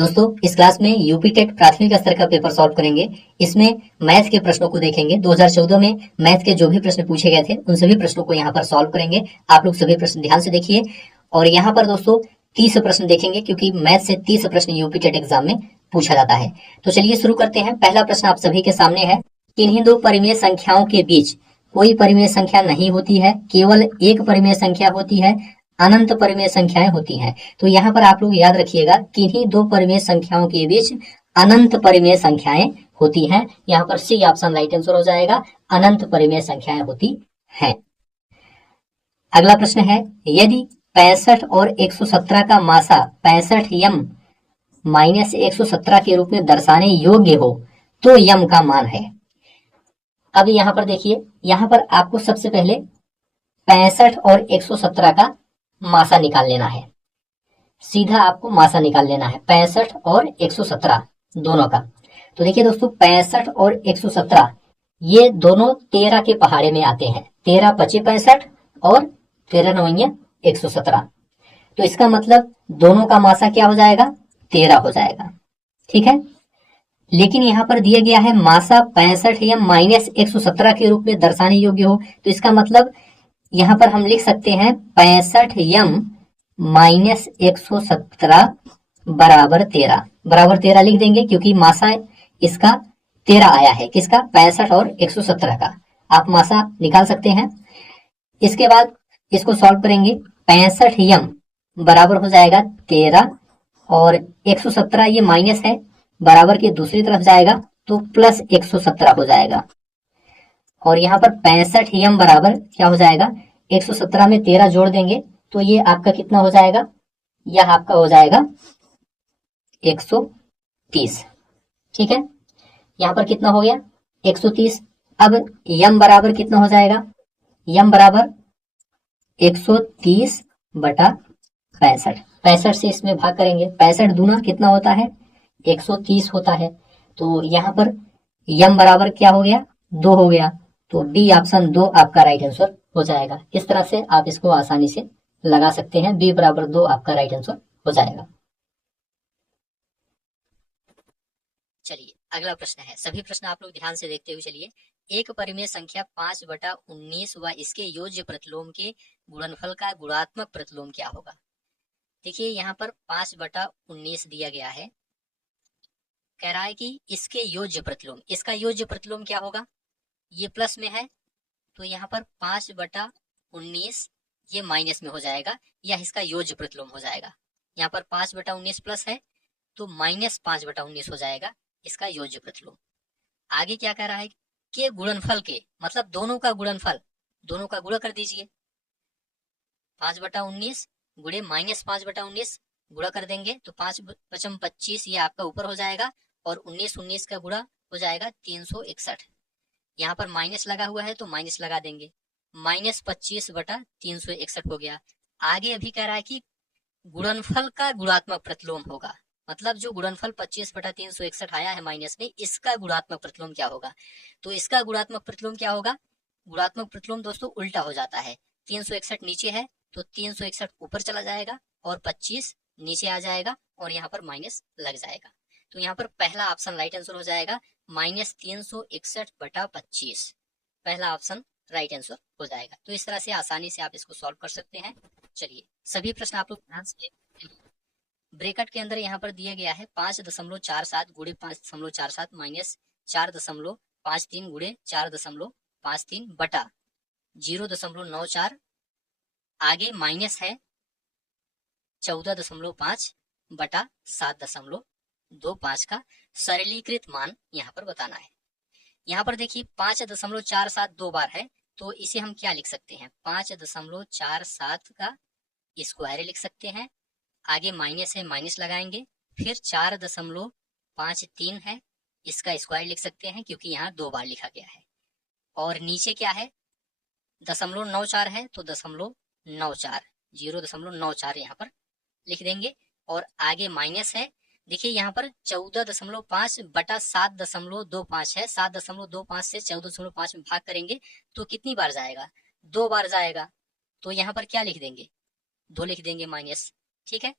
दोस्तों इस क्लास में यूपी टेट प्राथमिक स्तर का पेपर सॉल्व करेंगे। इसमें मैथ के प्रश्नों को देखेंगे। 2014 में मैथ के जो भी प्रश्न पूछे गए थे उन सभी प्रश्नों को यहाँ पर सॉल्व करेंगे। आप लोग सभी प्रश्न ध्यान से देखिए। और यहाँ पर दोस्तों 30 प्रश्न देखेंगे, क्योंकि मैथ से 30 प्रश्न यूपी टेट एग्जाम में पूछा जाता है। तो चलिए शुरू करते हैं। पहला प्रश्न आप सभी के सामने है, किन्हीं दो परिमेय संख्याओं के बीच कोई परिमेय संख्या नहीं होती है, केवल एक परिमेय संख्या होती है, अनंत परिमेय संख्याएं होती हैं। तो यहाँ पर आप लोग याद रखिएगा, किन्हीं दो परिमेय संख्याओं के बीच अनंत परिमेय संख्याएं होती हैं। यहाँ पर सी ऑप्शन राइट आंसर हो जाएगा, अनंत परिमेय संख्याएं होती हैं। अगला प्रश्न है, यदि 65 और 117 का मासा 65 यम माइनस 117 के रूप में दर्शाने योग्य हो तो यम का मान है। अब यहाँ पर देखिए, यहाँ पर आपको सबसे पहले 65 और 117 का मासा निकाल लेना है। सीधा आपको मासा निकाल लेना है 65 और 117 दोनों का। तो देखिए दोस्तों, 65 और 117 ये दोनों 13 के पहाड़े में आते हैं। 13 पचे 65 और 13 नवैया 117। तो इसका मतलब दोनों का मासा क्या हो जाएगा, 13 हो जाएगा। ठीक है, लेकिन यहाँ पर दिया गया है मासा 65 या माइनस 117 के रूप में दर्शाने योग्य हो। तो इसका मतलब यहाँ पर हम लिख सकते हैं 65 यम माइनस 117 बराबर 13 लिख देंगे, क्योंकि मासा इसका 13 आया है। किसका, 65 और 117 का। आप मासा निकाल सकते हैं। इसके बाद इसको सॉल्व करेंगे। 65 यम बराबर हो जाएगा 13 और 117 ये माइनस है, बराबर के दूसरी तरफ जाएगा तो प्लस 117 हो जाएगा। और यहाँ पर 65 यम बराबर क्या हो जाएगा, 117 में 13 जोड़ देंगे तो ये आपका कितना हो जाएगा, यह आपका हो जाएगा 130। ठीक है, यहाँ पर कितना हो गया, 130। अब यम बराबर कितना हो जाएगा, यम बराबर 130 बटा 65। 65 से इसमें भाग करेंगे, 65 दूना कितना होता है, 130 होता है। तो यहाँ पर यम बराबर क्या हो गया, 2 हो गया। तो डी ऑप्शन 2 आपका राइट आंसर हो जाएगा। इस तरह से आप इसको आसानी से लगा सकते हैं। बी बराबर 2 आपका राइट आंसर हो जाएगा। चलिए अगला प्रश्न है, सभी प्रश्न आप लोग ध्यान से देखते हुए चलिए। एक परिमेय संख्या 5/19 व इसके योज्य प्रतिलोम के गुणनफल का गुणात्मक प्रतिलोम क्या होगा। देखिए यहाँ पर 5/19 दिया गया है, कह रहा है कि इसके योज्य प्रतिलोम, इसका योज्य प्रतिलोम क्या होगा, ये प्लस में है तो यहाँ पर 5/19 ये माइनस में हो जाएगा, या इसका योज्य प्रतिलोम हो जाएगा। यहाँ पर 5/19 प्लस है तो माइनस 5/19 हो जाएगा इसका योज्य प्रतिलोम। आगे क्या कह रहा है कि गुणनफल के, मतलब दोनों का गुणनफल, दोनों का गुणा कर दीजिए। 5/19 गुणे माइनस 5/19 गुणा कर देंगे तो 5 पचम 25 ये आपका ऊपर हो जाएगा, और 19 का गुणा हो जाएगा 361। यहाँ पर माइनस लगा हुआ है तो माइनस लगा देंगे, माइनस 25/361 हो गया। आगे अभी कह रहा है कि गुणनफल का गुणात्मक प्रतिलोम होगा, मतलब जो गुणनफल 25/361 आया है माइनस में, इसका गुणात्मक प्रतिलोम क्या होगा। तो इसका गुणात्मक प्रतिलोम क्या होगा, गुणात्मक प्रतिलोम दोस्तों उल्टा हो जाता है। 361 नीचे है तो 361 ऊपर चला जाएगा और 25 नीचे आ जाएगा और यहाँ पर माइनस लग जाएगा। तो यहाँ पर पहला ऑप्शन राइट आंसर हो जाएगा, माइनस 361/25 पहला ऑप्शन राइट आंसर हो जाएगा। तो इस तरह से आसानी से आप इसको सॉल्व कर सकते हैं। चलिए सभी प्रश्न आप लोग ध्यान से ब्रैकेट के अंदर यहाँ पर दिया गया है 5.47 गुणे 5.47 माइनस 4.53 गुणे 4.53 बटा 0.94, आगे माइनस है 14.5 बटा 7.25 का सरलीकृत मान यहाँ पर बताना है। यहाँ पर देखिए 5.47 दो बार है तो इसे हम क्या लिख सकते हैं, 5.47 का स्क्वायर लिख सकते हैं। आगे माइनस है, माइनस लगाएंगे, फिर 4.53 है, इसका स्क्वायर लिख सकते हैं क्योंकि यहाँ दो बार लिखा गया है। और नीचे क्या है, 0.94 है तो 0.94 0.94 यहाँ पर लिख देंगे। और आगे माइनस है, देखिए यहाँ पर 14.5 बटा 7.25 है, 7.25 से 14.5 में भाग करेंगे तो कितनी बार जाएगा, 2 बार जाएगा। तो यहाँ पर क्या लिख देंगे, 2 लिख देंगे माइनस। ठीक है,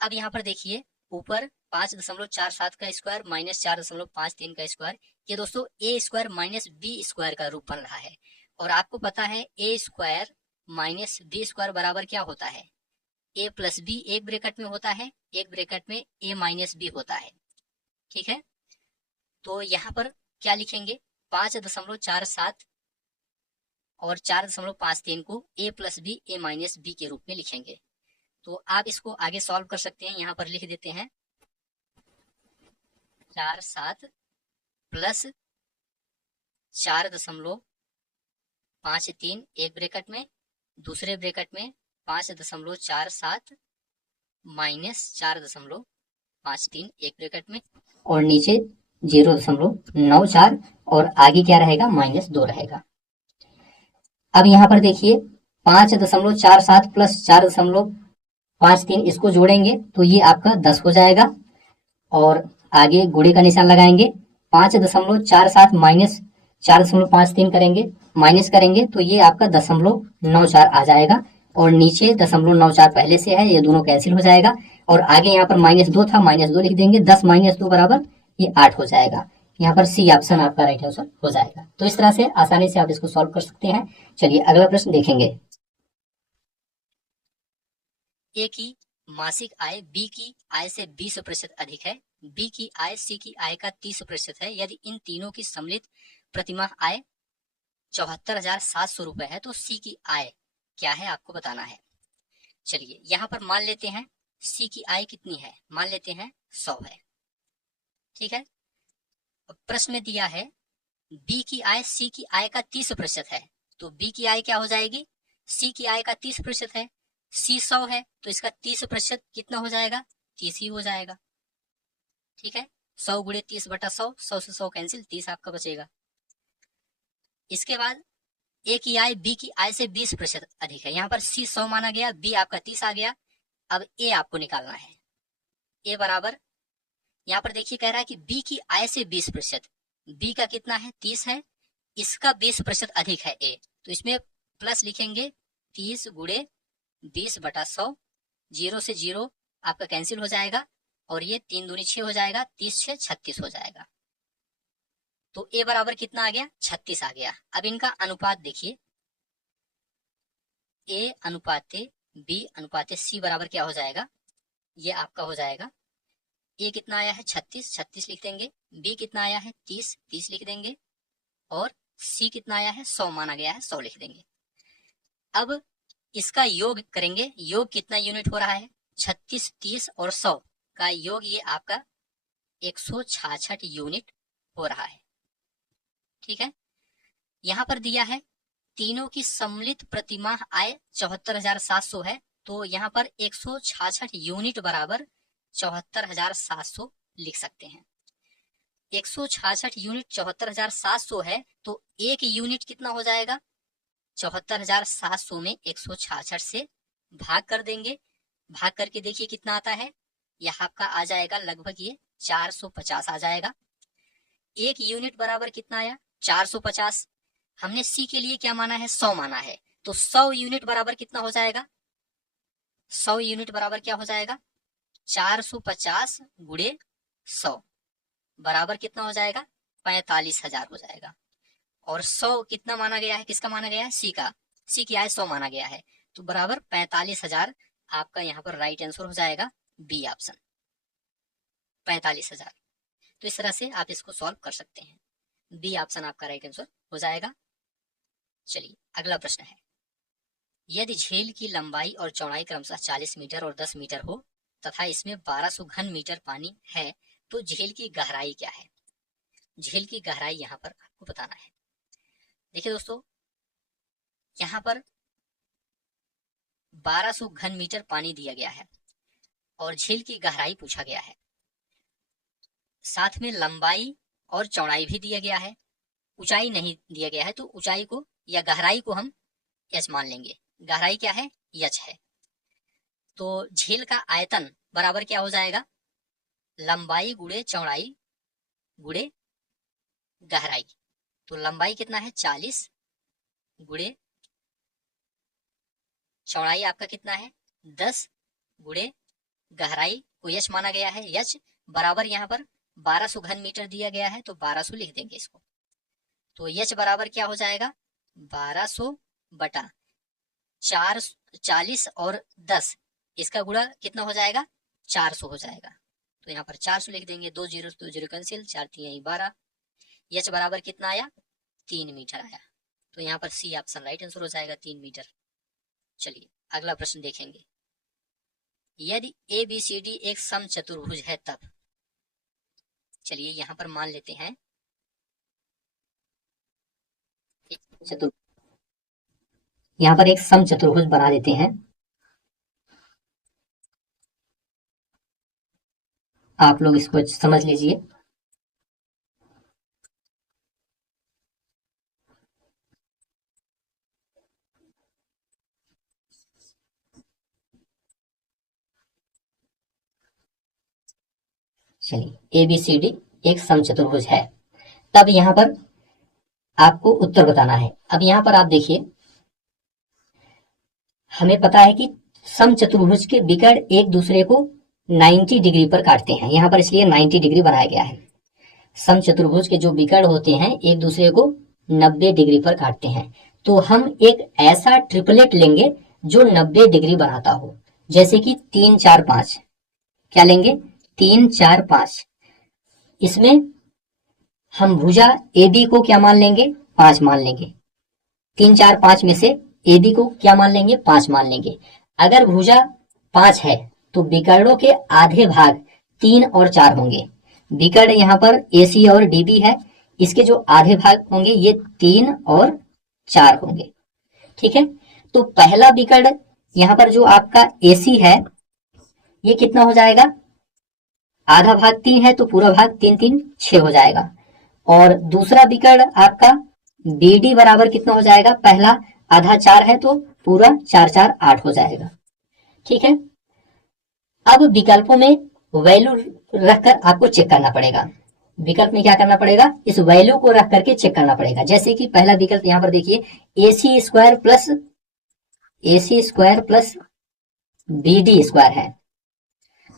अब यहाँ पर देखिए ऊपर 5.47 का स्क्वायर माइनस 4.53 का स्क्वायर, ये दोस्तों ए स्क्वायर माइनस बी स्क्वायर का रूप बन रहा है। और आपको पता है ए स्क्वायर माइनस बी स्क्वायर बराबर क्या होता है, ए प्लस बी एक ब्रैकेट में होता है, एक ब्रैकेट में ए माइनस बी होता है। ठीक है, तो यहाँ पर क्या लिखेंगे, 5.47 और 4.53 को ए प्लस बी ए माइनस बी के रूप में लिखेंगे। तो आप इसको आगे सॉल्व कर सकते हैं। यहाँ पर लिख देते हैं 47 प्लस 4.53 एक ब्रैकेट में, दूसरे ब्रैकेट में 5.47 माइनस 4.53 एक ब्रैकेट में, और नीचे 0.94 और आगे क्या रहेगा, -2 रहेगा। अब यहाँ पर देखिए 5.47 प्लस 4.53 इसको जोड़ेंगे तो ये आपका 10 हो जाएगा, और आगे गुणे का निशान लगाएंगे। 5.47 माइनस 4.53 करेंगे, माइनस करेंगे तो ये आपका 0.94 आ जाएगा, और नीचे 0.94 पहले से है, ये दोनों कैंसिल हो जाएगा। और आगे यहाँ पर -2 था, -2 लिख देंगे, 10 - 2 बराबर ये 8 हो जाएगा। यहाँ पर सी ऑप्शन आपका राइट आंसर हो जाएगा। तो इस तरह से आसानी से आप इसको सॉल्व कर सकते हैं। चलिए अगला प्रश्न देखेंगे। ए की मासिक आय बी की आय से 20% अधिक है, बी की आय सी की आय का 30% है। यदि इन तीनों की सम्मिलित प्रतिमाह आय 74,700 रुपए है तो सी की आय क्या है, आपको बताना है। चलिए यहाँ पर मान लेते हैं सी की आय कितनी है, मान लेते हैं 100 है। ठीक है, प्रश्न में दिया है बी की आय सी की आय का 30% है, तो बी की आय क्या हो जाएगी, सी की आय का 30% है, सी 100 है तो इसका 30% कितना हो जाएगा, 30 ही हो जाएगा। ठीक है, 100 गुणे 30/100, 100 से 100 कैंसिल, 30 आपका बचेगा। इसके बाद ए की आय बी की आय से 20% अधिक है, यहाँ पर सी 100 माना गया, बी आपका 30 आ गया। अब ए आपको निकालना है, ए बराबर यहाँ पर देखिए कह रहा है कि बी की आय से 20%, बी का कितना है 30 है, इसका 20% अधिक है ए, तो इसमें प्लस लिखेंगे 30 गुणे 20/100, 0 से 0 आपका कैंसिल हो जाएगा, और ये 3 दूनी 6 हो जाएगा, 30 6 36 हो जाएगा। तो ए बराबर कितना आ गया, 36 आ गया। अब इनका अनुपात देखिए, ए अनुपाते बी अनुपाते सी बराबर क्या हो जाएगा, ये आपका हो जाएगा, ए कितना आया है 36, 36 लिख देंगे, बी कितना आया है 30, 30 लिख देंगे, और सी कितना आया है 100 माना गया है, 100 लिख देंगे। अब इसका योग करेंगे, योग कितना यूनिट हो रहा है, 36, 30 और 100 का योग ये आपका 166 यूनिट हो रहा है। ठीक है, यहाँ पर दिया है तीनों की सम्मिलित प्रतिमाह आय 74,700 है, तो यहाँ पर 166 यूनिट बराबर 74,700 लिख सकते हैं। 166 यूनिट 74,700 है, तो एक यूनिट कितना हो जाएगा, 74,700 में 166 से भाग कर देंगे, भाग करके देखिए कितना आता है, यह आपका आ जाएगा लगभग ये 450 आ जाएगा। एक यूनिट बराबर कितना आया, 450। हमने सी के लिए क्या माना है, 100 माना है, तो 100 यूनिट बराबर कितना हो जाएगा, 100 यूनिट बराबर क्या हो जाएगा, 450 गुणे 100 बराबर कितना हो जाएगा, 45,000 हो जाएगा। और 100 कितना माना गया है, किसका माना गया है, सी का, सी की आय 100 माना गया है, तो बराबर 45,000 आपका यहाँ पर राइट आंसर हो जाएगा, बी ऑप्शन 45,000। तो इस तरह से आप इसको सॉल्व कर सकते हैं, बी ऑप्शन आपका राइट आंसर हो जाएगा। चलिए अगला प्रश्न है, यदि झील की लंबाई और चौड़ाई क्रमशः 40 मीटर और 10 मीटर हो तथा इसमें 1200 घन मीटर पानी है, तो झील की गहराई क्या है। झील की गहराई यहाँ पर आपको बताना है। देखिए दोस्तों, यहाँ पर 1200 घन मीटर पानी दिया गया है और झील की गहराई पूछा गया है, साथ में लंबाई और चौड़ाई भी दिया गया है, ऊंचाई नहीं दिया गया है, तो ऊंचाई को या गहराई को हम एच मान लेंगे। गहराई क्या है, एच है। तो झील का आयतन बराबर क्या हो जाएगा, लंबाई गुणे चौड़ाई गुणे गहराई। तो लंबाई कितना है 40 गुणे चौड़ाई आपका कितना है 10 गुणे गहराई को एच माना गया है, एच बराबर यहाँ पर 1200 घन मीटर दिया गया है, तो 1200 लिख देंगे इसको। तो h बराबर क्या हो जाएगा, 1200 बटा 40 और 10, इसका गुणा कितना हो जाएगा, 400 हो जाएगा। तो यहाँ पर 400 लिख देंगे, 2 0 कैंसिल, 4 3 12, h बराबर कितना आया, 3 मीटर आया। तो यहाँ पर सी ऑप्शन राइट आंसर हो जाएगा, 3 मीटर। चलिए अगला प्रश्न देखेंगे। यदि ए बी सी डी एक समचतुर्भुज है तब, चलिए यहाँ पर मान लेते हैं यहाँ पर एक समचतुर्भुज बना देते हैं। आप लोग इसको समझ लीजिए। चलिए ABCD एक समचतुर्भुज है, तब यहाँ पर आपको उत्तर बताना है। अब यहाँ पर आप देखिए, हमें पता है कि समचतुर्भुज के विकर्ण एक दूसरे को 90 डिग्री पर काटते हैं, यहाँ पर इसलिए 90 डिग्री बनाया गया है। समचतुर्भुज के जो विकर्ण होते हैं एक दूसरे को 90 डिग्री पर काटते हैं। तो हम एक ऐसा ट्रिपलेट लेंगे जो 90 डिग्री बनाता हो, जैसे कि 3 4 5। क्या लेंगे, 3 4 5। इसमें हम भुजा AB को क्या मान लेंगे, 5 मान लेंगे। 3 4 5 में से AB को क्या मान लेंगे, 5 मान लेंगे। अगर भुजा 5 है तो विकर्णों के आधे भाग 3 और 4 होंगे। विकर्ण यहाँ पर AC और DB है, इसके जो आधे भाग होंगे ये 3 और 4 होंगे। ठीक है, तो पहला विकर्ण यहाँ पर जो आपका AC है ये कितना हो जाएगा, आधा भाग 3 है तो पूरा भाग 3 3 6 हो जाएगा। और दूसरा विकर्ण आपका BD बराबर कितना हो जाएगा, पहला आधा 4 है तो पूरा 4 4 8 हो जाएगा। ठीक है, अब विकल्पों में वैल्यू रखकर आपको चेक करना पड़ेगा। विकल्प में क्या करना पड़ेगा, इस वैल्यू को रख करके चेक करना पड़ेगा। जैसे कि पहला विकल्प यहाँ पर देखिए, AC square plus BD square है,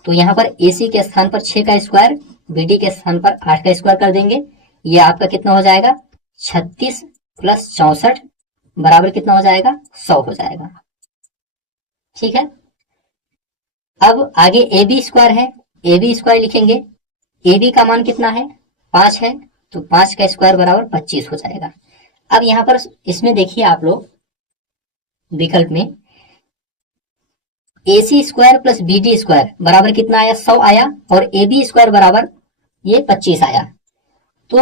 तो यहाँ पर AC के स्थान पर 6 का स्क्वायर, BD के स्थान पर 8 का स्क्वायर कर देंगे। ये आपका कितना हो जाएगा, 36 प्लस 64 बराबर कितना हो जाएगा, 100 हो जाएगा। ठीक है, अब आगे AB स्क्वायर है, AB स्क्वायर लिखेंगे। AB का मान कितना है, 5 है, तो 5 का स्क्वायर बराबर 25 हो जाएगा। अब यहाँ पर इसमें देखिए आप लोग, विकल्प में AC square plus BD square बराबर कितना आया, 100 आया, और AB स्क्वायर बराबर ये 25 आया। तो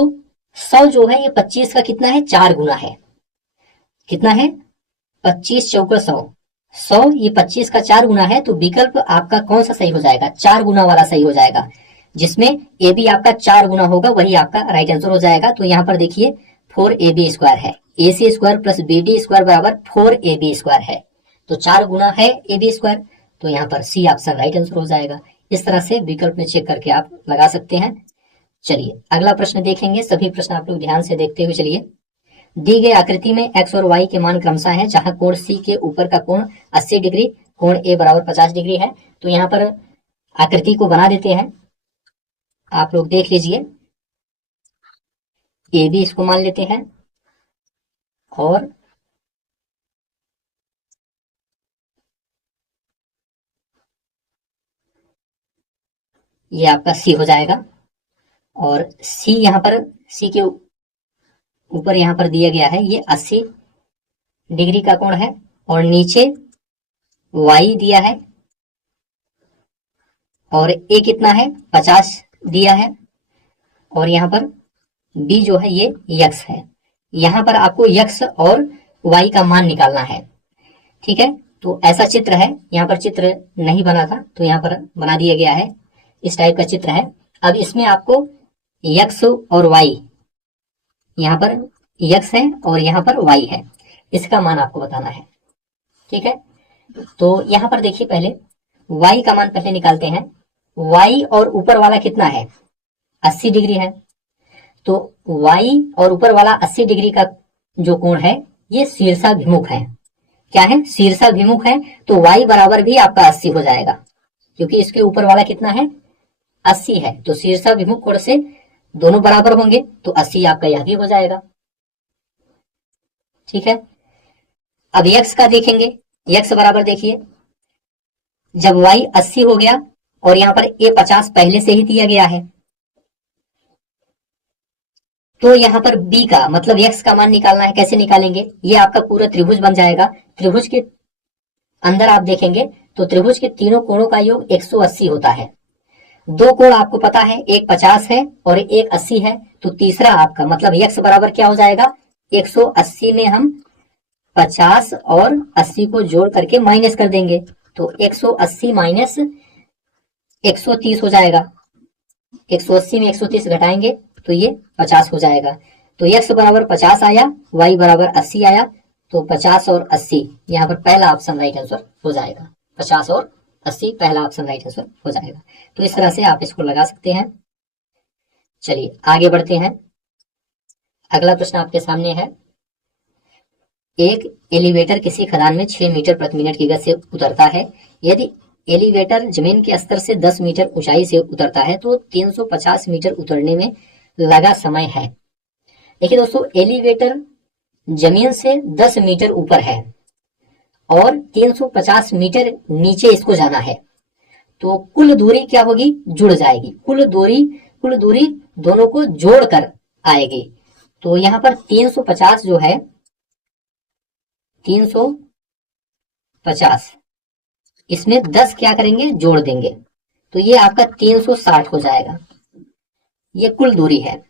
100 जो है ये 25 का कितना है, 4 गुना है। कितना है, 25 चौका 100, 100 ये 25 का 4 गुना है। तो विकल्प आपका कौन सा सही हो जाएगा, 4 गुना वाला सही हो जाएगा, जिसमें AB आपका 4 गुना होगा वही आपका राइट आंसर हो जाएगा। तो यहाँ पर देखिए 4AB स्क्वायर है, AC square plus BD square बराबर 4AB स्क्वायर है, तो 4 गुना है AB स्क्वायर, तो यहाँ पर सी ऑप्शन राइट आंसर हो जाएगा। इस तरह से विकल्प में चेक करके आप लगा सकते हैं। चलिए अगला प्रश्न देखेंगे, सभी प्रश्न आप लोग ध्यान से देखते हुए चलिए। दी गई आकृति में x और y के मान क्रमशः हैं, जहां कोण C के ऊपर का कोण 80 डिग्री, कोण A बराबर 50 डिग्री है। तो यहाँ पर आकृति को बना देते हैं, आप लोग देख लीजिए। AB इसको मान लेते हैं, और ये आपका C हो जाएगा, और C यहाँ पर C के ऊपर यहाँ पर दिया गया है ये 80 डिग्री का कोण है, और नीचे y दिया है, और A कितना है, 50 दिया है, और यहाँ पर B जो है ये x है। यहाँ पर आपको x और y का मान निकालना है। ठीक है, तो ऐसा चित्र है, यहाँ पर चित्र नहीं बना था तो यहाँ पर बना दिया गया है, इस टाइप का चित्र है। अब इसमें आपको x और y, यहाँ पर x है और यहाँ पर y है, इसका मान आपको बताना है। ठीक है, तो यहाँ पर देखिए, पहले y का मान पहले निकालते हैं। y और ऊपर वाला कितना है, 80 डिग्री है, तो y और ऊपर वाला 80 डिग्री का जो कोण है ये शीर्षाभिमुख है। क्या है, शीर्षाभिमुख है, तो y बराबर भी आपका 80 हो जाएगा, क्योंकि इसके ऊपर वाला कितना है, 80 है तो शीर्षाभिमुख कोण से दोनों बराबर होंगे, तो 80 आपका यह भी हो जाएगा। ठीक है, अब x का देखेंगे, x बराबर देखिए, जब y 80 हो गया और यहां पर a 50 पहले से ही दिया गया है, तो यहां पर b का मतलब x का मान निकालना है। कैसे निकालेंगे, ये आपका पूरा त्रिभुज बन जाएगा। त्रिभुज के अंदर आप देखेंगे तो त्रिभुज के तीनों कोणों का योग 180 होता है। दो कोण आपको पता है, एक 50 है और एक 80 है, तो तीसरा आपका मतलब x बराबर क्या हो जाएगा, 180 में हम 50 और 80 को जोड़ करके माइनस कर देंगे, तो 180 माइनस 130 हो जाएगा। 180 में 130 घटाएंगे तो ये 50 हो जाएगा। तो x बराबर 50 आया, y बराबर 80 आया, तो 50 और 80 यहाँ पर पहला ऑप्शन राइट आंसर हो जाएगा। 50 और 80 पहला ऑप्शन राइट आंसर हो जाएगा। तो इस तरह से आप इसको लगा सकते हैं। चलिए आगे बढ़ते हैं। अगला प्रश्न आपके सामने है, एक एलिवेटर किसी खदान में 6 मीटर प्रति मिनट की गति से उतरता है। यदि एलिवेटर जमीन के स्तर से 10 मीटर ऊंचाई से उतरता है तो 350 मीटर उतरने में लगा समय है। देखिए दोस्तों, एलिवेटर जमीन से 10 मीटर ऊपर है और 350 मीटर नीचे इसको जाना है, तो कुल दूरी क्या होगी, जुड़ जाएगी। कुल दूरी दोनों को जोड़कर आएगी। तो यहां पर 350 जो है, 350 इसमें 10 क्या करेंगे, जोड़ देंगे, तो ये आपका 360 हो जाएगा। ये कुल दूरी है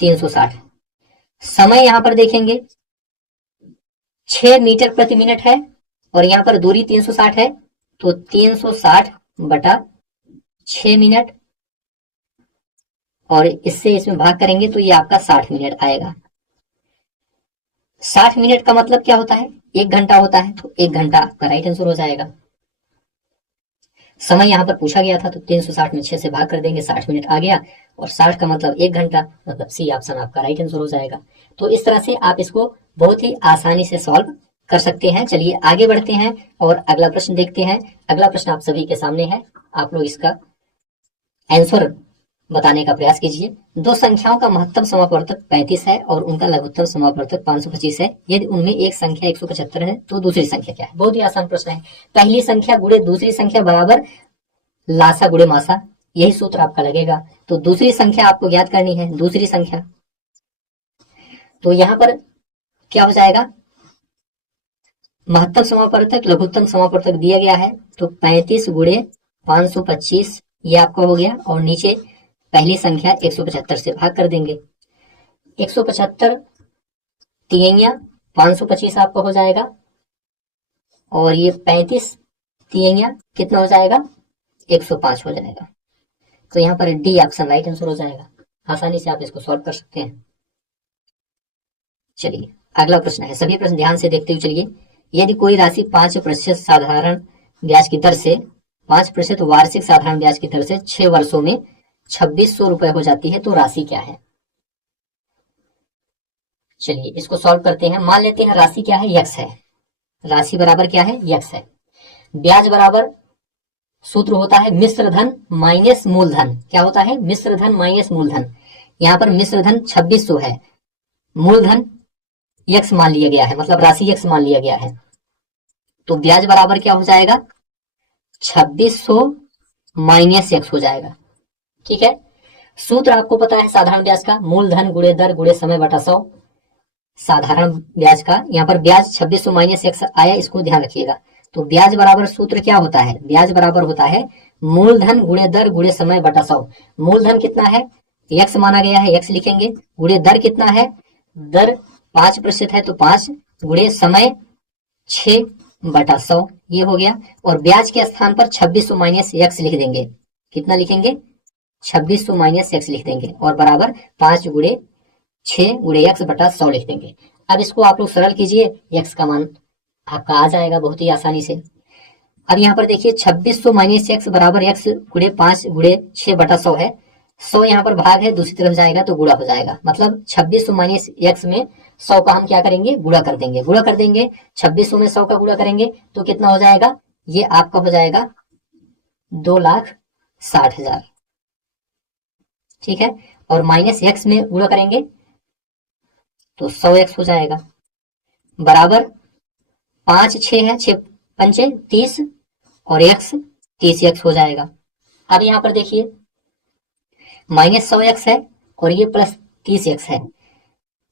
360। समय यहां पर देखेंगे 6 मीटर प्रति मिनट है और यहां पर दूरी 360 है, तो 360 बटा 6 मिनट और इससे इसमें भाग करेंगे तो ये आपका 60 मिनट आएगा। 60 मिनट का मतलब क्या होता है, 1 घंटा होता है, तो 1 घंटा आपका राइट आंसर हो जाएगा। समय यहां पर पूछा गया था तो 360 में 6 से भाग कर देंगे, 60 मिनट आ गया और 60 का मतलब 1 घंटा, मतलब सी ऑप्शन आपका राइट आंसर हो जाएगा। तो इस तरह से आप इसको बहुत ही आसानी से सॉल्व कर सकते हैं। चलिए आगे बढ़ते हैं और अगला प्रश्न देखते हैं। अगला प्रश्न आप सभी के सामने है, आप लोग इसका आंसर बताने का प्रयास कीजिए। दो संख्याओं का महत्तम समापवर्तक 35 है और उनका लघुत्तम समापवर्तक 525 है। यदि उनमें एक संख्या 175 है तो दूसरी संख्या क्या है। बहुत ही आसान प्रश्न है। पहली संख्या गुणे दूसरी संख्या बराबर लासा गुणे मासा, यही सूत्र आपका लगेगा। तो दूसरी संख्या आपको ज्ञात करनी है। दूसरी संख्या, तो यहां पर क्या हो जाएगा, महत्तम समापवर्तक लघुत्तम समापवर्तक दिया गया है, तो 35 गुणे 525 ये आपका हो गया और नीचे पहली संख्या 175 से भाग कर देंगे। 175 तिहैया 525 आपका हो जाएगा और ये 35 तिहैया कितना हो जाएगा, 105 हो जाएगा। तो यहाँ पर डी ऑप्शन राइट आंसर हो जाएगा। आसानी से आप इसको सॉल्व कर सकते हैं। चलिए अगला प्रश्न है, सभी प्रश्न ध्यान से देखते हुए चलिए। यदि कोई राशि 5% साधारण ब्याज की दर से 5% वार्षिक साधारण ब्याज की दर से 6 वर्षों में 2600 रुपए हो जाती है तो राशि क्या है। चलिए इसको सॉल्व करते हैं। मान लेते हैं राशि क्या है, यक्स है। राशि बराबर क्या है, यक्स है। ब्याज बराबर सूत्र होता है मिश्र धन माइनस मूलधन। क्या होता है, मिश्र धन माइनस मूलधन। यहां पर मिश्र धन 2600 है, मूलधन यक्स मान लिया गया है, मतलब राशि यक्स मान लिया गया है। तो ब्याज बराबर क्या हो जाएगा, 2600 माइनस यक्स हो जाएगा। ठीक है, सूत्र आपको पता है साधारण ब्याज का, मूलधन गुणे दर गुणे समय बटा 100। साधारण ब्याज का यहाँ पर ब्याज 2600 माइनस एक्स आया, इसको ध्यान रखिएगा। तो ब्याज बराबर सूत्र क्या होता है, ब्याज बराबर होता है मूलधन गुणे दर गुणे समय बटा 100। मूलधन कितना है, एक्स माना गया है, एक्स लिखेंगे। गुणे दर कितना है, दर 5% है तो 5 गुणे समय 6 बटा 100 ये हो गया। और ब्याज के स्थान पर 2600 माइनस एक्स लिख देंगे। कितना लिखेंगे, 2600 माइनस एक्स लिख देंगे और बराबर 5 गुणे 6 गुणे एक्स बटा 100 लिख देंगे। अब इसको आप लोग सरल कीजिए, एक्स का मान आपका आ जाएगा बहुत ही आसानी से। अब यहाँ पर देखिए 2600 माइनस एक्स बराबर एक्स गुणे 5 गुणे 6 बटा 100 है। 100 यहाँ पर भाग है, दूसरी तरफ जाएगा तो गुणा हो जाएगा। मतलब 2600 माइनस एक्स में 100 का हम क्या करेंगे, गुणा कर देंगे। गुणा कर देंगे 2600 में 100 का गुणा करेंगे तो कितना हो जाएगा, ये आपका हो जाएगा 2,60,000। ठीक है, और माइनस एक्स में गुणा करेंगे तो 100x हो जाएगा, बराबर 5 6 है, 6 पंचे 30 और x 30x हो जाएगा। अब यहाँ पर देखिए माइनस 100x है और ये प्लस 30x है,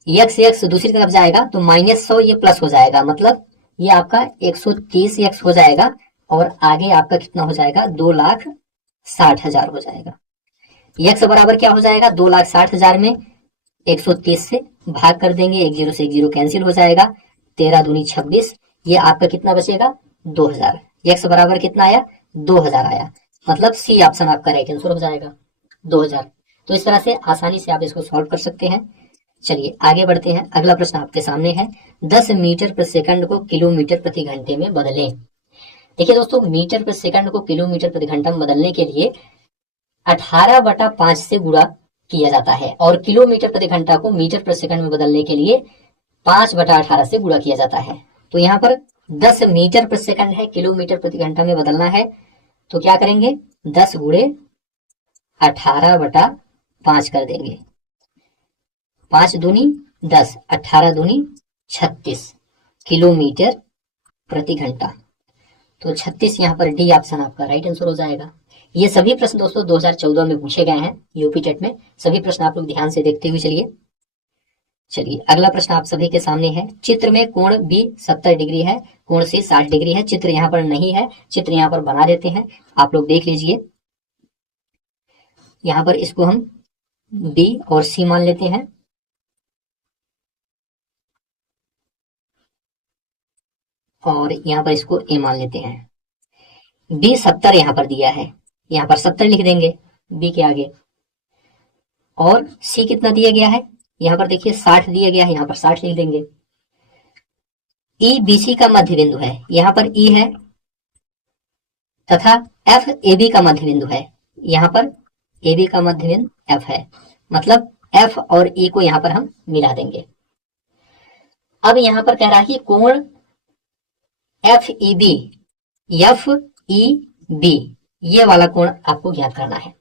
x x दूसरी तरफ जाएगा तो माइनस 100 ये प्लस हो जाएगा, मतलब ये आपका 130x हो जाएगा और आगे आपका कितना हो जाएगा 2,60,000 हो जाएगा। x बराबर क्या हो जाएगा 2,60,000 में 130 से भाग कर देंगे, एक जीरो से एक जीरो कैंसिल हो जाएगा, 13 दूनी 26, ये आपका कितना बचेगा 2000। x बराबर कितना आया 2000 आया, मतलब सी ऑप्शन आपका राइट आंसर हो जाएगा 2000। तो इस तरह से आसानी से आप इसको सॉल्व कर सकते हैं। चलिए आगे बढ़ते हैं, अगला प्रश्न आपके सामने है 10 मीटर प्रति सेकंड को किलोमीटर प्रति घंटे में बदलें। देखिए दोस्तों, मीटर प्रति सेकंड को किलोमीटर प्रति घंटा में बदलने के लिए 18/5 से गुणा किया जाता है और किलोमीटर प्रति घंटा को मीटर प्रति सेकंड में बदलने के लिए 5/18 से गुणा किया जाता है। तो यहाँ पर 10 मीटर प्रति सेकंड है, किलोमीटर प्रति घंटा में बदलना है तो क्या करेंगे 10 गुणे 18/5 कर देंगे, 5 दूनी 10, 18 दूनी 36 किलोमीटर प्रति घंटा। तो 36 यहाँ पर डी ऑप्शन आपका राइट आंसर हो जाएगा। ये सभी प्रश्न दोस्तों 2014 में पूछे गए हैं यूपी टेट में, सभी प्रश्न आप लोग ध्यान से देखते हुए चलिए। चलिए अगला प्रश्न आप सभी के सामने है, चित्र में कोण बी 70 डिग्री है, कोण सी 60 डिग्री है। चित्र यहाँ पर नहीं है, चित्र यहाँ पर बना देते हैं, आप लोग देख लीजिए। यहाँ पर इसको हम बी और सी मान लेते हैं, और यहाँ पर इसको ए मान लेते हैं। बी 70 यहाँ पर दिया है, यहाँ पर 70 लिख देंगे बी के आगे, और सी कितना दिया गया है यहाँ पर देखिए 60 दिया गया है, यहाँ पर 60 लिख देंगे। ई बी सी का मध्य बिंदु है, यहाँ पर ई है, तथा एफ ए बी का मध्य बिंदु है, यहाँ पर ए बी का मध्य बिंदु एफ है, मतलब एफ और ई को यहाँ पर हम मिला देंगे। अब यहाँ पर कह रहा है कि कोण F E B, F E B, ये वाला कोण आपको ज्ञात करना है।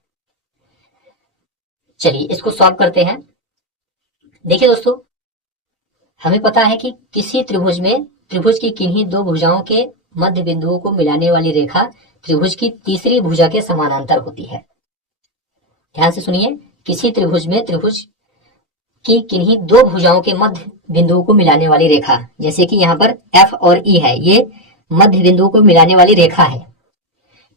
चलिए इसको सॉल्व करते हैं। देखिए दोस्तों, हमें पता है कि किसी त्रिभुज में त्रिभुज की किन्हीं दो भुजाओं के मध्य बिंदुओं को मिलाने वाली रेखा त्रिभुज की तीसरी भुजा के समानांतर होती है। ध्यान से सुनिए, किसी त्रिभुज में त्रिभुज की किन्हीं दो भुजाओं के मध्य बिंदुओं को मिलाने वाली रेखा, जैसे कि यहाँ पर एफ और ई है, ये मध्य बिंदुओं को मिलाने वाली रेखा है,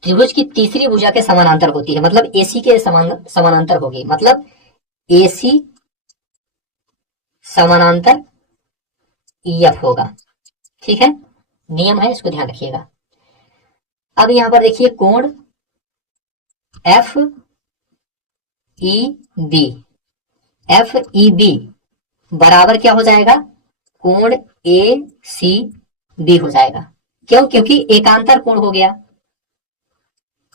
त्रिभुज की तीसरी भुजा के समानांतर होती है, मतलब एसी के समानांतर होगी, मतलब एसी समानांतर ईएफ होगा। ठीक है, नियम है, इसको ध्यान रखिएगा। अब यहां पर देखिए कोण F E B, F E B बराबर क्या हो जाएगा कोण ए सी बी हो जाएगा। क्यों? क्योंकि एकांतर कोण हो गया,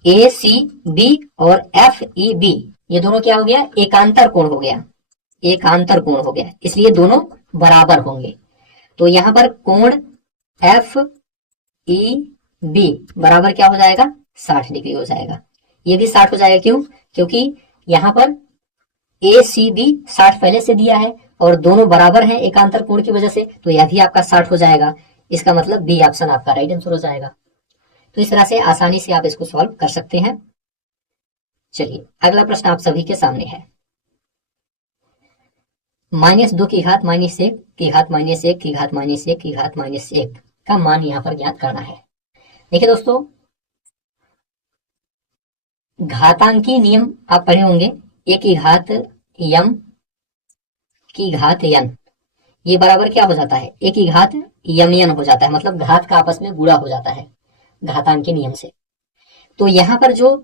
ए सी बी और एफ ई बी ये दोनों क्या हो गया एकांतर कोण हो गया, एकांतर कोण हो गया, इसलिए दोनों बराबर होंगे। तो यहां पर कोण एफ ई बी बराबर क्या हो जाएगा 60 डिग्री हो जाएगा, ये भी 60 हो जाएगा। क्यों? क्योंकि यहां पर ए सी बी 60 पहले से दिया है और दोनों बराबर हैं एकांतर कोण की वजह से, तो यह भी आपका 60 हो जाएगा। इसका मतलब बी ऑप्शन आपका राइट आंसर हो जाएगा। तो इस तरह से आसानी से आप इसको सॉल्व कर सकते हैं। चलिए अगला प्रश्न आप सभी के सामने है, -2 की घात -1 की घात -1 की घात -1 की घात -1 का मान यहां पर ज्ञात करना है। देखिए दोस्तों, घातांकी नियम आप पढ़े होंगे, ए की घात यम की घात यन, ये बराबर क्या हो जाता है ए की घात यम यन हो जाता है, मतलब घात का आपस में गुणा हो जाता है घातांकी नियम से। तो यहां पर जो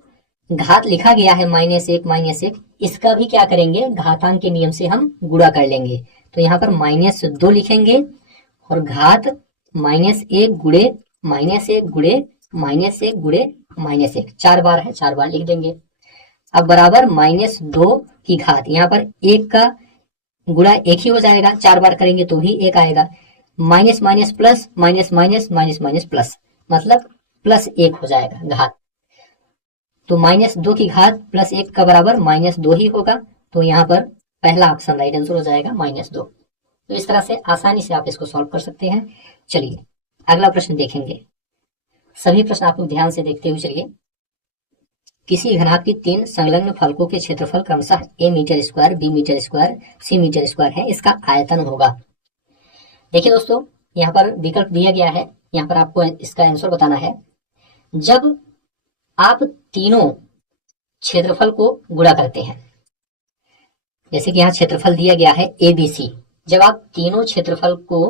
घात लिखा गया है -1 इसका भी क्या करेंगे घातांक के नियम से हम गुणा कर लेंगे। तो यहाँ पर -2 लिखेंगे और घात -1 गुणे -1 गुणे -1 गुणे -1, 4 बार है, 4 बार लिख देंगे। अब बराबर -2 की घात, यहाँ पर 1 का गुणा 1 ही हो जाएगा, 4 बार करेंगे तो भी 1 आएगा, minus minus plus minus minus minus minus plus, मतलब +1 हो जाएगा घात। तो -2 की घात प्लस 1 का बराबर -2 ही होगा। तो यहाँ पर पहला ऑप्शन राइट आंसर हो जाएगा -2। तो इस तरह से आसानी से आप इसको सॉल्व कर सकते हैं। चलिए अगला प्रश्न देखेंगे। सभी प्रश्न आप लोग ध्यान से देखते हुए चलिए। किसी घनाभ की 3 संलग्न फलकों के क्षेत्रफल क्रमशः a metre square, b metre square, c metre square है, इसका आयतन होगा। देखिए दोस्तों, यहाँ पर विकल्प दिया गया है, यहाँ पर आपको इसका आंसर बताना है। जब आप तीनों क्षेत्रफल को गुणा करते हैं, जैसे कि यहाँ क्षेत्रफल दिया गया है ABC, जब आप तीनों क्षेत्रफल को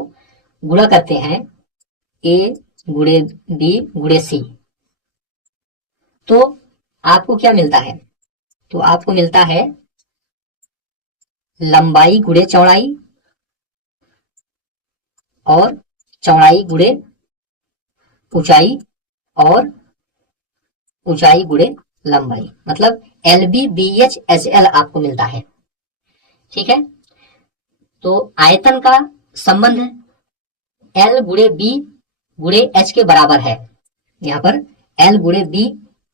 गुणा करते हैं A गुणे B गुणे C, तो आपको क्या मिलता है? तो आपको मिलता है लंबाई गुणे चौड़ाई और चौड़ाई गुणे ऊंचाई और ऊंचाई गुणे लंबाई, मतलब LBBHHL आपको मिलता है। ठीक है, तो आयतन का संबंध L गुणे B गुणे H के बराबर है। यहाँ पर L गुणे B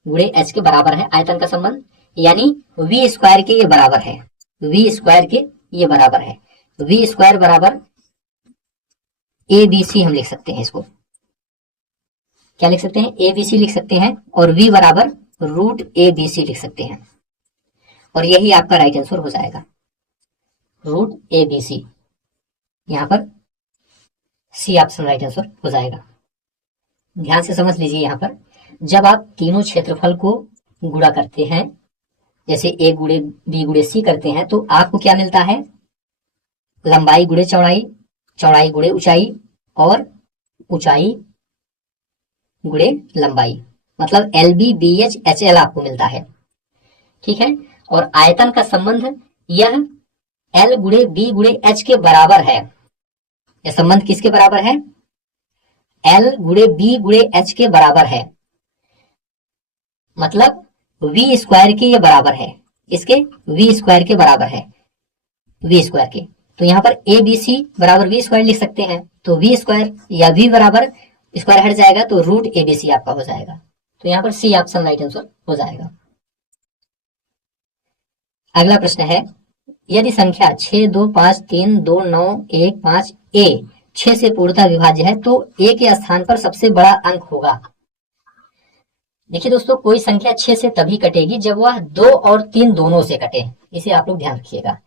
गुणे H के बराबर है आयतन का संबंध, यानी V स्क्वायर के ये बराबर है, V स्क्वायर के ये बराबर है। V स्क्वायर बराबर ABC हम लिख सकते हैं, इसको क्या लिख सकते हैं? ABC लिख सकते हैं, और V बराबर √ABC लिख सकते हैं, और यही आपका राइट आंसर हो जाएगा, √ABC। यहां पर C ऑप्शन राइट आंसर हो जाएगा। ध्यान से समझ लीजिए, यहां पर जब आप तीनों क्षेत्रफल को गुणा करते हैं, जैसे A गुणे B गुणे C करते हैं, तो आपको क्या मिलता है? लंबाई गुणे चौड़ाई, चौड़ाई गुणे ऊंचाई और ऊंचाई गुणे लंबाई, मतलब LBBHHL आपको मिलता है। ठीक है, और आयतन का संबंध यह L गुणे B गुणे H के बराबर है। यह संबंध किसके बराबर है? L गुणे B गुणे H के बराबर है, मतलब V स्क्वायर के ये बराबर है, इसके V स्क्वायर के बराबर है, V स्क्वायर के। तो यहाँ पर ABC बराबर V स्क्वायर लिख सकते हैं, तो V स्क्वायर या V बराबर स्क्वायर हट जाएगा, तो √ABC आपका हो जाएगा। तो यहाँ पर C ऑप्शन राइट आंसर हो जाएगा। अगला प्रश्न है, यदि संख्या 6, 2, 5, 3, 2, 9, 1, 5 A 6 से पूर्णतः विभाज्य है, तो A के स्थान पर सबसे बड़ा अंक होगा। देखिए दोस्तों, कोई संख्या 6 से तभी कटेगी जब वह 2 और 3 दोनों से कटे, इसे आप लोग ध्यान रखिएगा।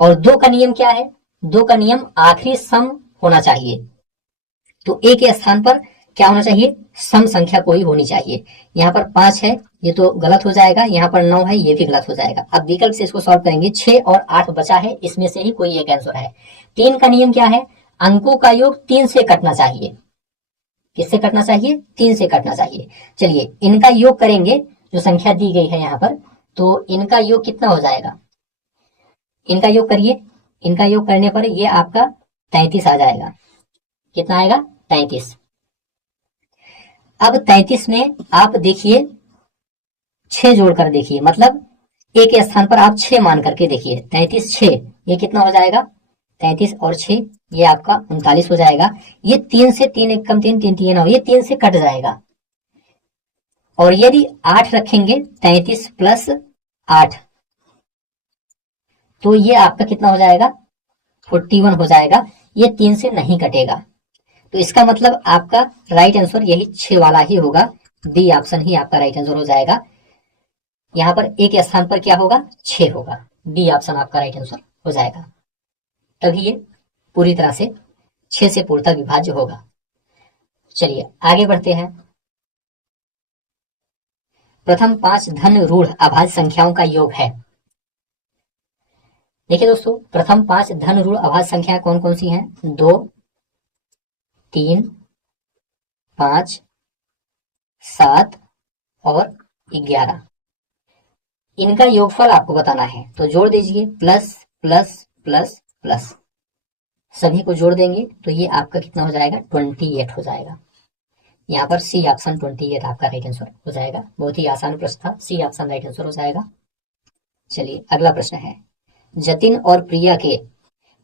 और 2 का नियम क्या है? 2 का नियम आखिरी सम होना चाहिए, तो A के स्थान पर क्या होना चाहिए? सम संख्या कोई होनी चाहिए। यहाँ पर 5 है, ये तो गलत हो जाएगा, यहाँ पर 9 है, ये भी गलत हो जाएगा। अब विकल्प से इसको सॉल्व करेंगे, 6 और 8 बचा है, इसमें से ही कोई एक आंसर है। 3 का नियम क्या है? अंकों का योग 3 से कटना चाहिए। किससे कटना चाहिए? 3 से कटना चाहिए। चलिए इनका योग करेंगे, जो संख्या दी गई है यहाँ पर, तो इनका योग कितना हो जाएगा? इनका योग करिए, इनका योग करने पर ये आपका 33 आ जाएगा। कितना आएगा? 33। अब 33 में आप देखिए 6 जोड़कर देखिए, मतलब A के स्थान पर आप 6 मान करके देखिए। 33 6, ये कितना हो जाएगा? 33 और 6, ये आपका 39 हो जाएगा। ये 3 से 3 एक कम 3, 3 3 9, ये 3 से कट जाएगा। और यदि 8 रखेंगे, 33 प्लस 8, तो ये आपका कितना हो जाएगा? 41 हो जाएगा। ये 3 से नहीं कटेगा, तो इसका मतलब आपका राइट आंसर यही 6 वाला ही होगा। बी ऑप्शन ही आपका राइट आंसर हो जाएगा। यहाँ पर A के स्थान पर क्या होगा? 6 होगा। बी ऑप्शन आपका राइट आंसर हो जाएगा, तभी ये पूरी तरह से 6 से पूर्णतः विभाज्य होगा। चलिए आगे बढ़ते हैं। प्रथम 5 धन ऋण अभाज्य संख्याओं का योग है। देखिए दोस्तों, प्रथम 5 धन ऋण अभाज्य संख्याएं कौन कौन सी हैं? 2, 3, 5, 7 और 11। इनका योगफल आपको बताना है, तो जोड़ दीजिए, प्लस प्लस प्लस प्लस, सभी को जोड़ देंगे तो ये आपका कितना हो जाएगा? 28 हो जाएगा। यहाँ पर सी ऑप्शन 28 आपका राइट आंसर हो जाएगा। बहुत ही आसान प्रश्न था, सी ऑप्शन राइट आंसर हो जाएगा। चलिए अगला प्रश्न है, जतिन और प्रिया के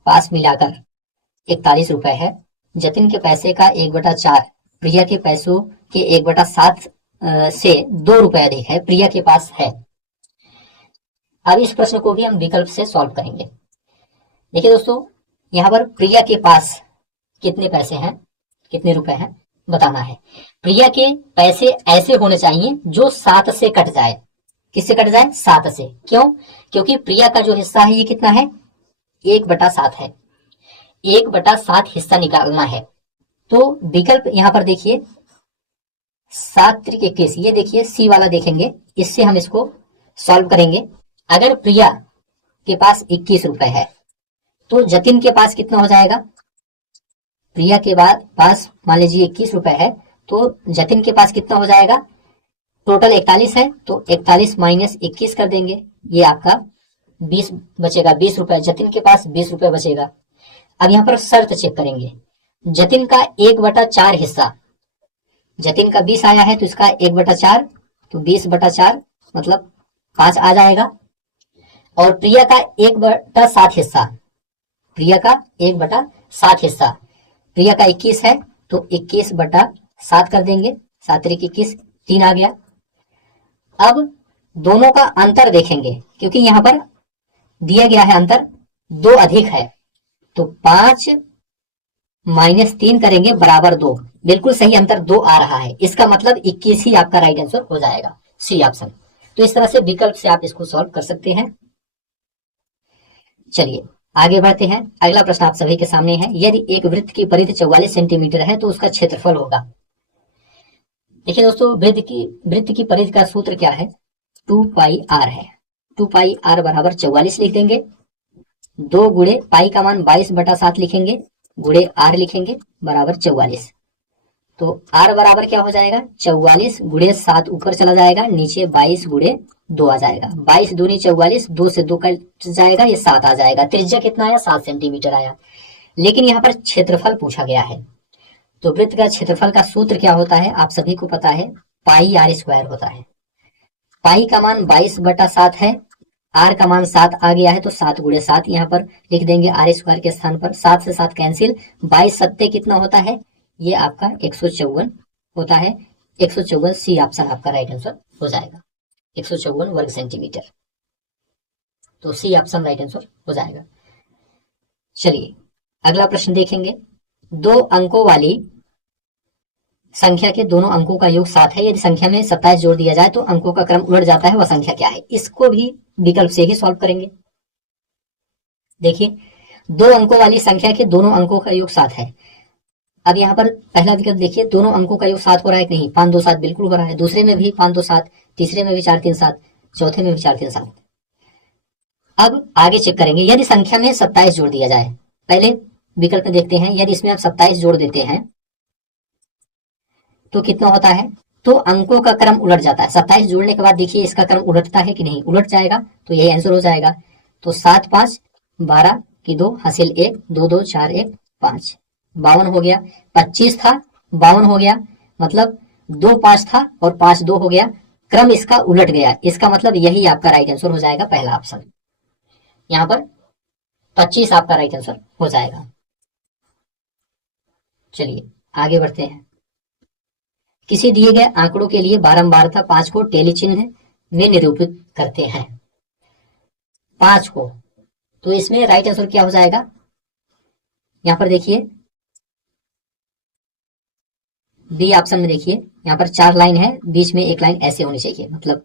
पास मिलाकर 41 रुपए है। जतिन के पैसे का 1/4 प्रिया के पैसों के 1/7 से 2 रुपए अधिक है, प्रिया के पास है। अब इस प्रश्न को भी हम विकल्प से सॉल्व करेंगे। देखिए दोस्तों, यहाँ पर प्रिया के पास कितने पैसे हैं, कितने रुपए हैं बताना है। प्रिया के पैसे ऐसे होने चाहिए जो 7 से कट जाए। किससे कट जाए? 7 से। क्यों? क्योंकि प्रिया का जो हिस्सा है ये कितना है? 1/7 है। 1/7 हिस्सा निकालना है। तो विकल्प यहाँ पर देखिए 7 त्रिक 21, ये देखिए सी वाला देखेंगे, इससे हम इसको सॉल्व करेंगे। अगर प्रिया के पास 21 रुपए है तो जतिन के पास कितना हो जाएगा? प्रिया के पास मान लीजिए 21 रुपए है तो जतिन के पास कितना हो जाएगा? टोटल 41 है तो 41 माइनस 21 कर देंगे, ये आपका 20 बचेगा। 20 रुपए, जतिन के पास 20 रुपए बचेगा। अब यहाँ पर शर्त चेक करेंगे। जतिन का 1/4 हिस्सा, जतिन का 20 आया है तो इसका 1/4, तो 20/4 मतलब 5 आ जाएगा। और प्रिया का 1/7 हिस्सा, प्रिया का 1/7 हिस्सा, प्रिया का 21 है तो 21/7 कर देंगे। 7 त्रिक 21, 3 आ गया। अब दोनों का अंतर देखेंगे, क्योंकि यहां पर दिया गया है अंतर 2 अधिक है, तो 5 माइनस 3 करेंगे बराबर 2। बिल्कुल सही अंतर 2 आ रहा है, इसका मतलब 21 ही आपका राइट आंसर हो जाएगा, सी ऑप्शन। तो इस तरह से विकल्प से आप इसको सॉल्व कर सकते हैं। चलिए आगे बढ़ते हैं। अगला प्रश्न आप सभी के सामने है। यदि एक वृत्त की परिधि 44 सेंटीमीटर है तो उसका क्षेत्रफल होगा। देखिए दोस्तों, वृत्त की परिधि का सूत्र क्या है? 2πr है। 2πr बराबर 44 लिख देंगे। 2 गुणे पाई का मान 22/7 लिखेंगे, गुणे r लिखेंगे बराबर 44। तो r बराबर क्या हो जाएगा? 44 गुणे 7 ऊपर चला जाएगा, नीचे 22 गुणे 2 आ जाएगा। 22 दूनी 44, 2 से 2 कट जाएगा, ये 7 आ जाएगा। त्रिज्या कितना आया? 7 सेंटीमीटर आया। लेकिन यहाँ पर क्षेत्रफल पूछा गया है, तो वृत्त का क्षेत्रफल का सूत्र क्या होता है? आप सभी को पता है, पाई r स्क्वायर होता है। पाई का मान 22/7 है, r का मान 7 आ गया है, तो 7 गुणे 7 यहाँ पर लिख देंगे r स्क्वायर के स्थान पर। 7 से 7 कैंसिल, 22 सत्ते कितना होता है? ये आपका 154 होता है। 154 सी ऑप्शन आपका राइट आंसर हो जाएगा, 154 वर्ग सेंटीमीटर। तो सी ऑप्शन राइट आंसर हो जाएगा। चलिए अगला प्रश्न देखेंगे। 2 अंकों वाली संख्या के दोनों अंकों का योग 7 है। यदि संख्या में 27 जोड़ दिया जाए तो अंकों का क्रम उलट जाता है, वह संख्या क्या है? इसको भी विकल्प से ही सॉल्व करेंगे। देखिए 2 अंकों वाली संख्या के दोनों अंकों का योग 7 है। अब यहाँ पर पहला विकल्प देखिए, दोनों अंकों का योग 7 हो रहा है कि नहीं? 5 2 7 बिल्कुल हो रहा है। दूसरे में भी 5 2 7, तीसरे में भी 4 3 7, चौथे में भी 4 3 7। अब आगे चेक करेंगे, यदि संख्या में 27 जोड़ दिया जाए। पहले विकल्प में देखते हैं, यदि इसमें आप 27 जोड़ देते हैं तो कितना होता है? तो अंकों का क्रम उलट जाता है। 27 जोड़ने के बाद देखिए इसका क्रम उलटता है कि नहीं? उलट जाएगा, तो यही आंसर हो जाएगा। तो 7 5 12 की 2 हासिल 1, 2 2 4 1 5, 52 हो गया। 25 था, 52 हो गया, मतलब 2 5 था और 5 2 हो गया। क्रम इसका उलट गया, इसका मतलब यही आपका राइट आंसर हो जाएगा, पहला ऑप्शन। यहाँ पर 25 आपका राइट आंसर हो जाएगा। चलिए आगे बढ़ते हैं। किसी दिए गए आंकड़ों के लिए बारंबारता 5 को टेली चिन्ह में निरूपित करते हैं। 5 को, तो इसमें राइट आंसर क्या हो जाएगा? यहां पर देखिए बी ऑप्शन में देखिए, यहां पर 4 लाइन है, बीच में एक लाइन ऐसे होनी चाहिए, मतलब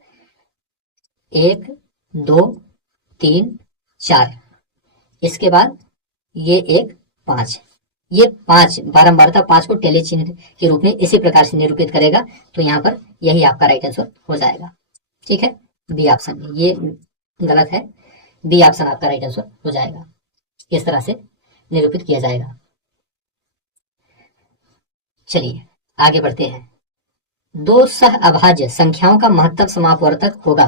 1 2 3 4, इसके बाद ये 1 5, ये 5 बारंबारता 5 को टेली चिन्ह के रूप में इसी प्रकार से निरूपित करेगा। तो यहाँ पर यही आपका राइट आंसर हो जाएगा। ठीक है, बी ऑप्शन, ये गलत है, बी ऑप्शन आपका राइट आंसर हो जाएगा। इस तरह से निरूपित किया जाएगा। चलिए आगे बढ़ते हैं। 2 सह अभाज्य संख्याओं का महत्तम समापवर्तक होगा।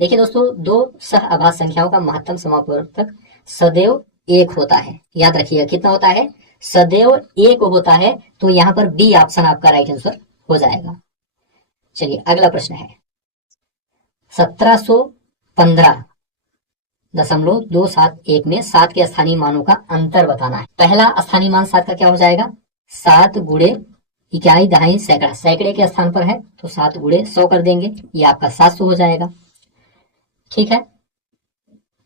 देखिए दोस्तों, 2 सह अभाज्य संख्याओं का महत्तम समापवर्तक सदैव 1 होता है। याद रखिएगा कितना होता है? सदैव 1 होता है। तो यहाँ पर बी ऑप्शन आपका राइट आंसर हो जाएगा। चलिए अगला प्रश्न है। 1715.271 में 7 के स्थानीय मानों का अंतर बताना है। पहला स्थानीय मान 7 का क्या हो जाएगा? 7 गुणे इकाई, दहाई, सैकड़ा, सैकड़े के स्थान पर है तो 7 गुणे 100 कर देंगे, ये आपका 700 हो जाएगा। ठीक है,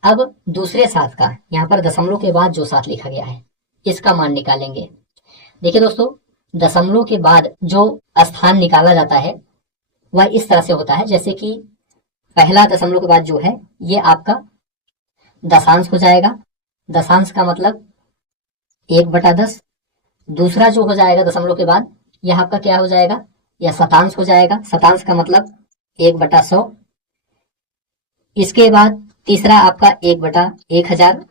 अब दूसरे 7 का, यहाँ पर दशमलव के बाद जो 7 लिखा गया है इसका मान निकालेंगे। देखिए दोस्तों, दशमलव के बाद जो स्थान निकाला जाता है वह इस तरह से होता है, जैसे कि पहला दशमलव के बाद जो है ये आपका दशांश हो जाएगा। दशांश का मतलब 1/10। दूसरा जो हो जाएगा दशमलव के बाद, यह आपका क्या हो जाएगा, यह शतांश हो जाएगा। शतांश का मतलब 1/100। इसके बाद तीसरा आपका 1/1000।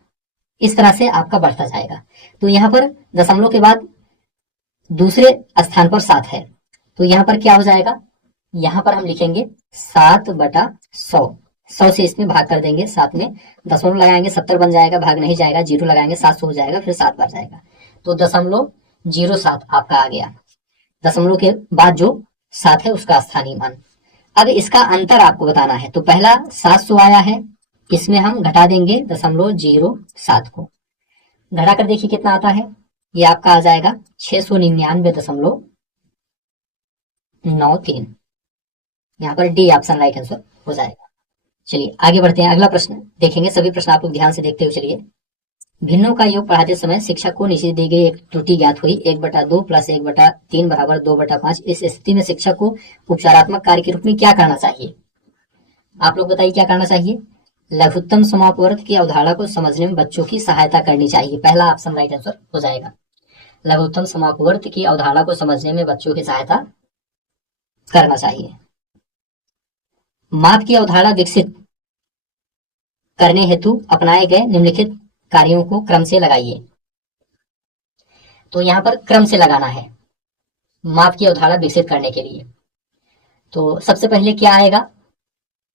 इस तरह से आपका बढ़ता जाएगा। तो यहाँ पर दशमलव के बाद दूसरे स्थान पर 7 है, तो यहाँ पर क्या हो जाएगा, यहाँ पर हम लिखेंगे 7/100। 100 से इसमें भाग कर देंगे, 7 में दशमलव लगाएंगे 70 बन जाएगा, भाग नहीं जाएगा, जीरो लगाएंगे 700 हो जाएगा, फिर 7 बढ़ जाएगा, तो 0.07 आपका आ गया। दशमलव के बाद जो 7 है उसका स्थानीय मान। अब इसका अंतर आपको बताना है, तो पहला 700 आया है, इसमें हम घटा देंगे 0.07 को। घटा कर देखिए कितना आता है, ये आपका आ जाएगा 699.93। यहाँ पर डी ऑप्शन राइट आंसर हो जाएगा। चलिए आगे बढ़ते हैं, अगला प्रश्न देखेंगे। सभी प्रश्न आप लोग ध्यान से देखते हुए चलिए। भिन्नों का योग पढ़ाते समय शिक्षक को नीचे दी गई एक त्रुटि ज्ञात हुई, 1/2 + 1/3 बराबर 2/5। इस स्थिति में शिक्षक को उपचारात्मक कार्य के रूप में क्या करना चाहिए? आप लोग बताइए क्या करना चाहिए। लघुत्तम समापवर्त की अवधारणा को समझने में बच्चों की सहायता करनी चाहिए, पहला ऑप्शन राइट आंसर हो जाएगा। लघुत्तम समापवर्त की अवधारणा को समझने में बच्चों की सहायता करना चाहिए। माप की अवधारणा विकसित करने हेतु अपनाए गए निम्नलिखित कार्यों को क्रम से लगाइए। तो यहाँ पर क्रम से लगाना है माप की अवधारणा विकसित करने के लिए। तो सबसे पहले क्या आएगा,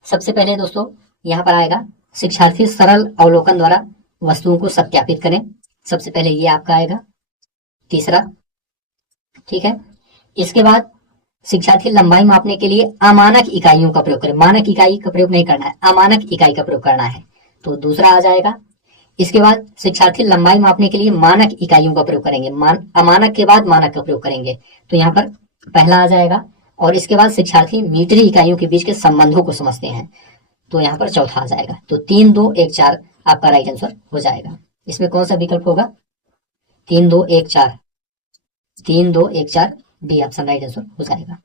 सबसे पहले दोस्तों यहाँ पर आएगा शिक्षार्थी सरल अवलोकन द्वारा वस्तुओं को सत्यापित करें। सबसे पहले ये आपका आएगा तीसरा। ठीक है, इसके बाद शिक्षार्थी लंबाई मापने के लिए अमानक इकाइयों का प्रयोग करें। मानक इकाई का प्रयोग नहीं करना है, अमानक इकाई का प्रयोग करना है, तो दूसरा आ जाएगा। इसके बाद शिक्षार्थी लंबाई मापने के लिए मानक इकाइयों का प्रयोग करेंगे, अमानक के बाद मानक का प्रयोग करेंगे, तो यहाँ पर पहला आ जाएगा। और इसके बाद शिक्षार्थी मीटरी इकाइयों के बीच के संबंधों को समझते हैं, तो यहाँ पर चौथा आ जाएगा। तो 3, 2, 1, 4 आपका राइट आंसर हो जाएगा। इसमें कौन सा विकल्प होगा, 3, 2, 1, 4, 3, 2, 1, 4 डी ऑप्शन राइट आंसर हो जाएगा।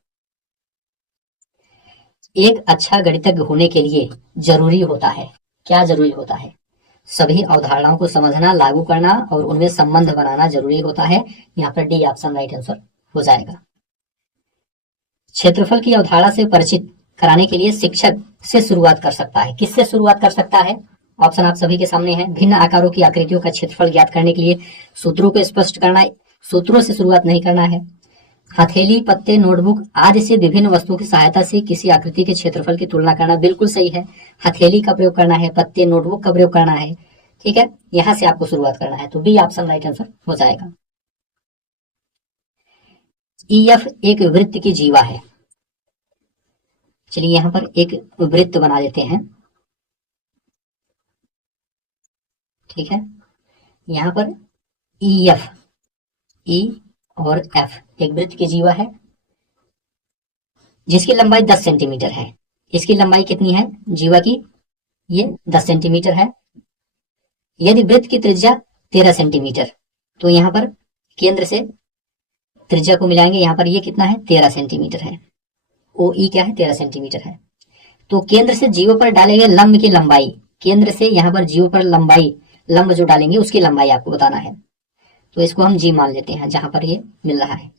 एक अच्छा गणितज्ञ होने के लिए जरूरी होता है, क्या जरूरी होता है, सभी अवधारणाओं को समझना, लागू करना और उनमें संबंध बनाना जरूरी होता है। यहाँ पर डी ऑप्शन राइट आंसर हो जाएगा। क्षेत्रफल की अवधारणा से परिचित कराने के लिए शिक्षक से शुरुआत कर सकता है, किससे शुरुआत कर सकता है, ऑप्शन आप सभी के सामने है। भिन्न आकारों की आकृतियों का क्षेत्रफल ज्ञात करने के लिए सूत्रों को स्पष्ट करना, सूत्रों से शुरुआत नहीं करना है। हथेली, पत्ते, नोटबुक आदि से विभिन्न वस्तुओं की सहायता से किसी आकृति के क्षेत्रफल की तुलना करना, बिल्कुल सही है। हथेली का प्रयोग करना है, पत्ते, नोटबुक का प्रयोग करना है। ठीक है, यहां से आपको शुरुआत करना है, तो बी ऑप्शन राइट आंसर हो जाएगा। ईएफ एक वृत्त की जीवा है। चलिए यहां पर एक वृत्त बना लेते हैं। ठीक है, यहां पर ईएफ, ई और एफ एक वृत्त की जीवा है जिसकी लंबाई 10 सेंटीमीटर है। इसकी लंबाई कितनी है जीवा की, ये 10 सेंटीमीटर है। यदि वृत्त की त्रिज्या 13 सेंटीमीटर, तो यहाँ पर केंद्र से त्रिज्या को मिलाएंगे, यहाँ पर ये कितना है 13 सेंटीमीटर है। ओ ई क्या है 13 सेंटीमीटर है। तो केंद्र से जीवा पर डाले गए लंब की लंबाई, केंद्र से यहाँ पर जीवा पर लंबाई, लंब जो डालेंगे उसकी लंबाई आपको बताना है, तो इसको हम जी मान लेते हैं जहां पर ये मिल रहा है।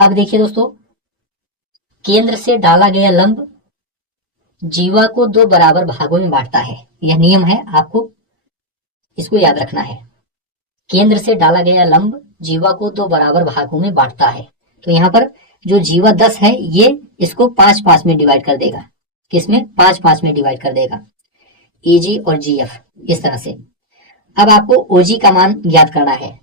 अब देखिए दोस्तों, केंद्र से डाला गया लंब जीवा को 2 बराबर भागों में बांटता है, यह नियम है, आपको इसको याद रखना है। केंद्र से डाला गया लंब जीवा को 2 बराबर भागों में बांटता है, तो यहाँ पर जो जीवा 10 है ये इसको 5-5 में डिवाइड कर देगा, किसमें 5-5 में डिवाइड कर देगा, ईजी और जीएफ इस तरह से। अब आपको ओजी का मान ज्ञात करना है,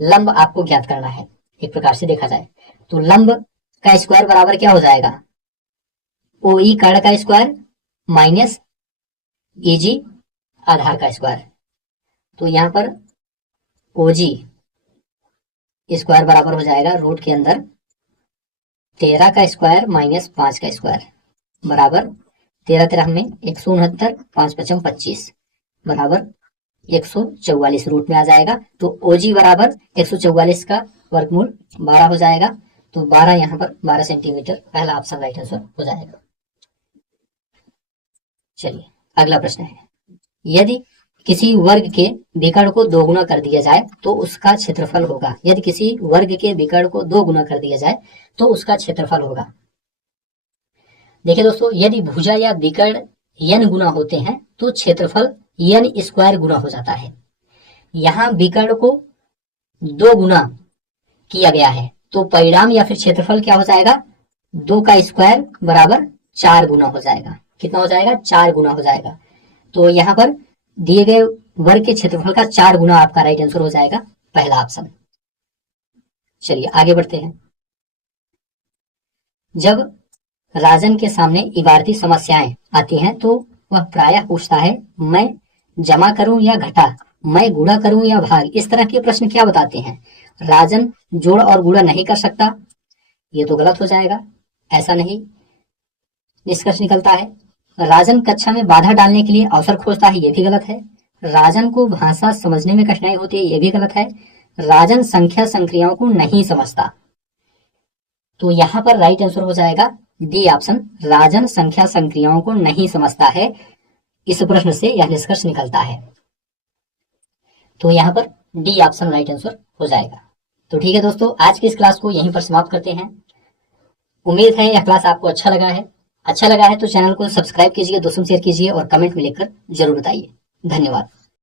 लंब आपको ज्ञात करना है। एक प्रकार से देखा जाए तो लंब का स्क्वायर बराबर क्या हो जाएगा, ओ ई कर्ण का स्क्वायर माइनस ईजी आधार का स्क्वायर। तो यहां पर ओजी स्क्वायर बराबर हो जाएगा रूट के अंदर 13 का स्क्वायर माइनस 5 का स्क्वायर बराबर 13 में 169, 5 पचम 25 बराबर 144 रूट में आ जाएगा। तो ओजी बराबर 144 का वर्गमूल 12 हो जाएगा। तो 12 यहाँ पर 12 सेंटीमीटर, पहला ऑप्शन राइट आंसर हो जाएगा। चलिए अगला प्रश्न है, यदि किसी वर्ग के विकर्ण को 2 गुना कर दिया जाए तो उसका क्षेत्रफल होगा। यदि किसी वर्ग के विकर्ण को 2 गुना कर दिया जाए तो उसका क्षेत्रफल होगा। देखिए दोस्तों, यदि भुजा या विकर्ण n गुना होते हैं तो क्षेत्रफल n स्क्वायर गुना हो जाता है। यहाँ विकर्ण को 2 गुना किया गया है तो परिणाम या फिर क्षेत्रफल क्या हो जाएगा, 2 का स्क्वायर बराबर 4 गुना हो जाएगा। कितना हो जाएगा, 4 गुना हो जाएगा। तो यहाँ पर दिए गए वर्ग के क्षेत्रफल का 4 गुना आपका राइट आंसर हो जाएगा, पहला ऑप्शन। चलिए आगे बढ़ते हैं। जब राजन के सामने इबारती समस्याएं आती हैं तो वह प्रायः पूछता है मैं जमा करूं या घटा, मैं गुणा करूं या भाग। इस तरह के प्रश्न क्या बताते हैं, राजन जोड़ और गुणा नहीं कर सकता, ये तो गलत हो जाएगा, ऐसा नहीं निष्कर्ष निकलता है। राजन कक्षा में बाधा डालने के लिए अवसर खोजता है, ये भी गलत है। राजन को भाषा समझने में कठिनाई होती है, ये भी गलत है। राजन संख्या संक्रियाओं को नहीं समझता, तो यहाँ पर राइट आंसर हो जाएगा डी ऑप्शन, राजन संख्या संक्रियाओं को नहीं समझता है। इस प्रश्न से यह निष्कर्ष निकलता है, तो यहाँ पर डी ऑप्शन राइट आंसर हो जाएगा। तो ठीक है दोस्तों, आज की इस क्लास को यहीं पर समाप्त करते हैं। उम्मीद है यह क्लास आपको अच्छा लगा है। अच्छा लगा है तो चैनल को सब्सक्राइब कीजिए, दोस्तों शेयर कीजिए और कमेंट में लिखकर जरूर बताइए। धन्यवाद।